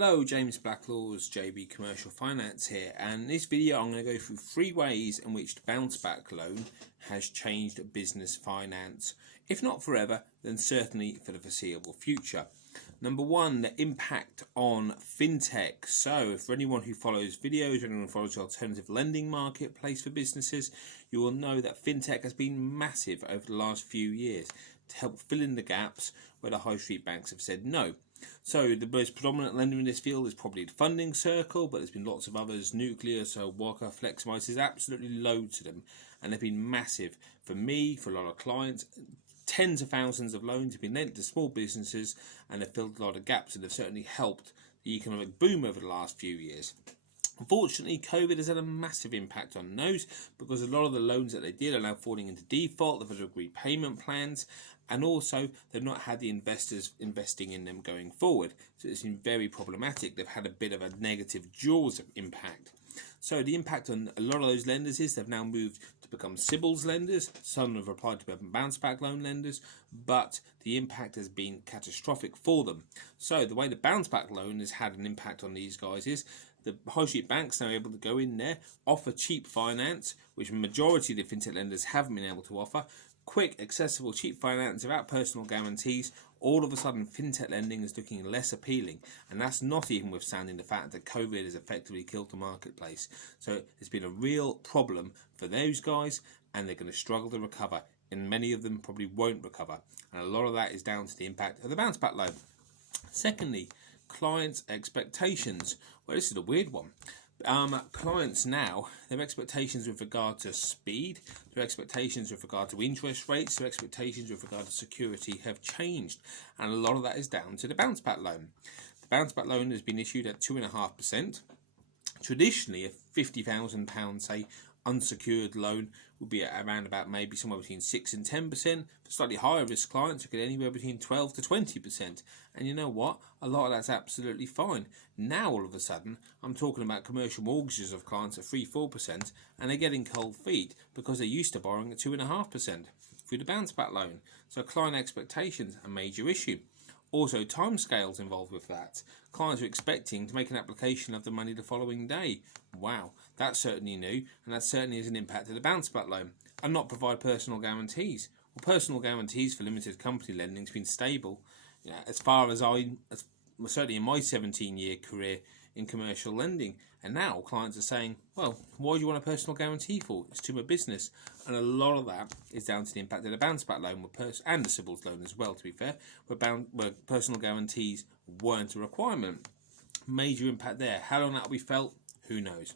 Hello, James Blacklaw's JB Commercial Finance here, and in this video I'm going to go through 3 ways in which the bounce back loan has changed business finance. If not forever, then certainly for the foreseeable future. Number 1, the impact on fintech. So for anyone who follows videos, anyone who follows the alternative lending marketplace for businesses, you will know that fintech has been massive over the last few years to help fill in the gaps where the high street banks have said no. So the most predominant lender in this field is probably the Funding Circle, but there's been lots of others. Nuclear, so Waka, Fleximize, there's absolutely loads of them, and they've been massive for me, for a lot of clients. Tens of thousands of loans have been lent to small businesses, and they've filled a lot of gaps, and have certainly helped the economic boom over the last few years. Unfortunately, COVID has had a massive impact on those because a lot of the loans that they did are now falling into default. They've had agreed payment plans, and also they've not had the investors investing in them going forward. So it's been very problematic. They've had a bit of a negative jaws impact. So the impact on a lot of those lenders is they've now moved to become CBILS lenders. Some have applied to become bounce back loan lenders, but the impact has been catastrophic for them. So the way the bounce back loan has had an impact on these guys is the high street banks now able to go in there, offer cheap finance, which the majority of the fintech lenders haven't been able to offer. Quick, accessible, cheap finance without personal guarantees. All of a sudden, fintech lending is looking less appealing, and that's not even withstanding the fact that COVID has effectively killed the marketplace. So it's been a real problem for those guys, and they're going to struggle to recover, and many of them probably won't recover, and a lot of that is down to the impact of the bounce back loan. Secondly, clients' expectations. Well, this is a weird one. Clients now, their expectations with regard to speed, their expectations with regard to interest rates, their expectations with regard to security have changed, and a lot of that is down to the bounce back loan. The bounce back loan has been issued at 2.5%. Traditionally, a £50,000, say, unsecured loan would be at around about maybe somewhere between 6 and 10%. For slightly higher risk clients, it could anywhere between 12 to 20%. And you know what? A lot of that's absolutely fine. Now all of a sudden, I'm talking about commercial mortgages of clients at 3-4%, and they're getting cold feet because they're used to borrowing at 2.5% through the bounce back loan. So client expectations are a major issue. Also, timescales involved with that. Clients are expecting to make an application of the money the following day. Wow, that's certainly new, and that certainly is an impact of the bounce back loan. And not provide personal guarantees. Well, personal guarantees for limited company lending has been stable, as far as certainly in my 17-year career in commercial lending. And now clients are saying, well, why do you want a personal guarantee for? It's to my business. And a lot of that is down to the impact of the bounce back loan and the CBILS loan as well, to be fair, where personal guarantees weren't a requirement. Major impact there. How long that will be felt, who knows.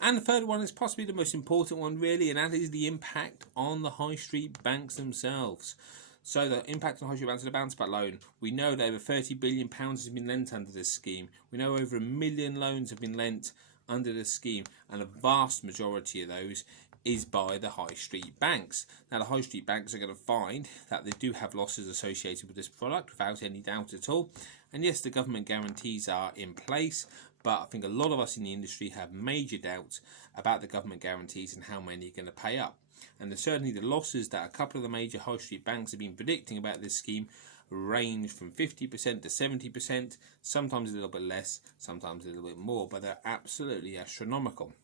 And the third one is possibly the most important one, really, and that is the impact on the high street banks themselves. So the impact on high street banks of the bounce back loan. We know that over £30 billion has been lent under this scheme. We know over 1 million loans have been lent under this scheme, and a vast majority of those is by the high street banks. Now the high street banks are going to find that they do have losses associated with this product without any doubt at all. And yes, the government guarantees are in place, but I think a lot of us in the industry have major doubts about the government guarantees and how many are going to pay up. And certainly the losses that a couple of the major high street banks have been predicting about this scheme range from 50% to 70%, sometimes a little bit less, sometimes a little bit more, but they're absolutely astronomical.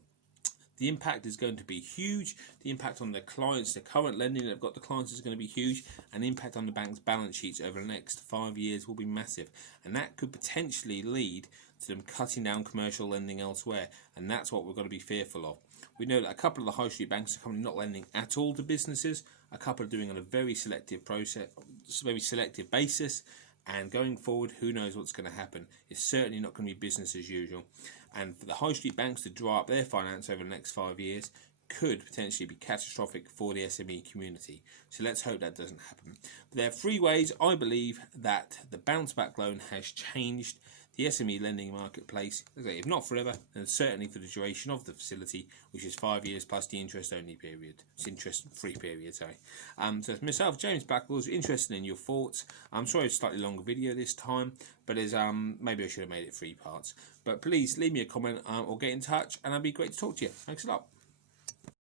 The impact is going to be huge. The impact on the clients, the current lending they've got the clients is going to be huge, and the impact on the bank's balance sheets over the next 5 years will be massive. And that could potentially lead to them cutting down commercial lending elsewhere, and that's what we've got to be fearful of. We know that a couple of the high street banks are currently not lending at all to businesses. A couple are doing on a very selective basis. And going forward, who knows what's going to happen. It's certainly not going to be business as usual. And for the high street banks to dry up their finance over the next 5 years could potentially be catastrophic for the SME community. So let's hope that doesn't happen. But there are 3 ways I believe that the bounce back loan has changed the SME lending marketplace, if not forever, then certainly for the duration of the facility, which is 5 years plus the interest-only period. It's interest-free period, sorry. So myself, James Blackwell, was interested in your thoughts. I'm sorry it's a slightly longer video this time, but maybe I should have made it 3 parts. But please leave me a comment or get in touch, and I'd be great to talk to you. Thanks a lot.